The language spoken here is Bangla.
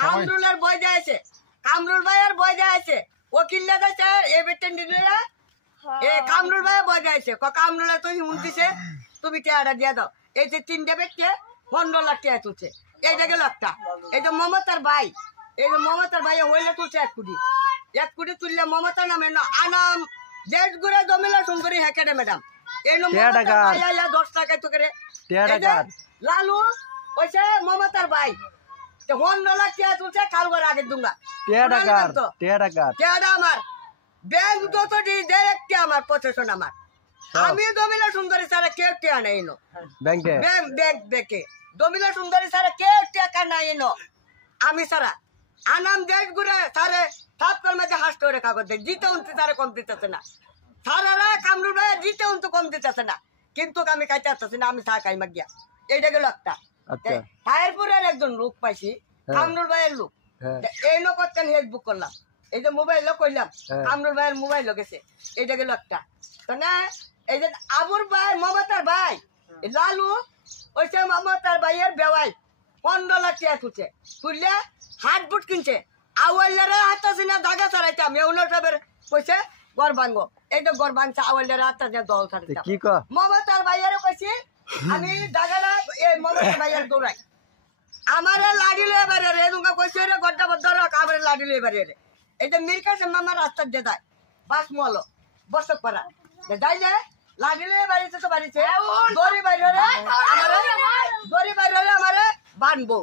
কামরুলের বই যাইছে কামরুল ভাইয়ের বই যাইছে ওকিল দাদা এ বেটেন দিলেরা এ কামরুল ভাইয়ের বই যাইছে কামরুলে তো হিমুন দিছে তুমি টিয়াটা দিয়ে দাও এই যে 3টে ব্যক্তি 15 লাখ টাকা তুলছে এইটা গেল একটা এই যে মমতার ভাই এই যে মমতার ভাই হইলে তুলছে 1 কোটি তুললে মমতা নামে আনাম দেশ ঘুরে জমিলা সুন্দরী হ্যাকেডে ম্যাডাম এই নম্বর 10 টাকায় তো করে লালু ওইছে মমতার ভাই 15 লাখ টাকা তুলছে কালবার আগে দুঙ্গা টিয়াটা আমার ব্যাংক যত দে একটি আমার প্রশাসন আমার আমি দমিলা সুন্দরী সারা কেউ টিয়া নাই নো ব্যাংকে ব্যাংক দেখে দমিলা সুন্দরী সারা কেউ টাকা নাই নো আমি সারা আনাম দেশ ঘুরে সারে সাতটার মধ্যে হাস করে কাগজ দেয় জিতে উনতে তারা কম দিতেছে না সারারা কামরুল ভাই জিতে উনতে কম দিতেছে না কিন্তু আমি খাইতে আসতেছি না আমি চা খাই মাগিয়া এইটা গেল একটা ফায়ারপুরের একজন লোক পাইছি কামরুল ভাইয়ের লোক এই লোক ফেসবুক করলাম এই যে মোবাইল কইলাম কামরুল ভাইয়ের মোবাইল গেছে এইটা গেল একটা তো না এই যে আবুর ভাই মমতার ভাই লালু ওইসে মমতার ভাইয়ের বেওয়াই 15 লাখ টাকা তুলছে তুললে হাট বুট কিনছে আওয়ালেরা হাতাছি না দাগা ছাড়াইতাম মেউনার সাহেবের কইছে গড় ভাঙবো এই তো গড় ভাঙছে আওয়ালেরা হাতা দিয়ে দল ছাড়াইতাম মমতার ভাইয়েরও কইছি আমি দাগারা এই মমতার ভাইয়ের দৌড়াই আমারে লাড়ি লয়ে বারে রে দুঙ্গা কইছে রে গড্ডা বদ্ধ রাখ আমারে লাড়ি লয়ে বারে রে এই যে মিরকা সে মামা রাস্তা দিয়ে যায় বাস মলো বসক পারা যাইলে লাড়ি লয়ে বাড়িতে তো বাড়িতে দড়ি বাইরে আমারে বানবো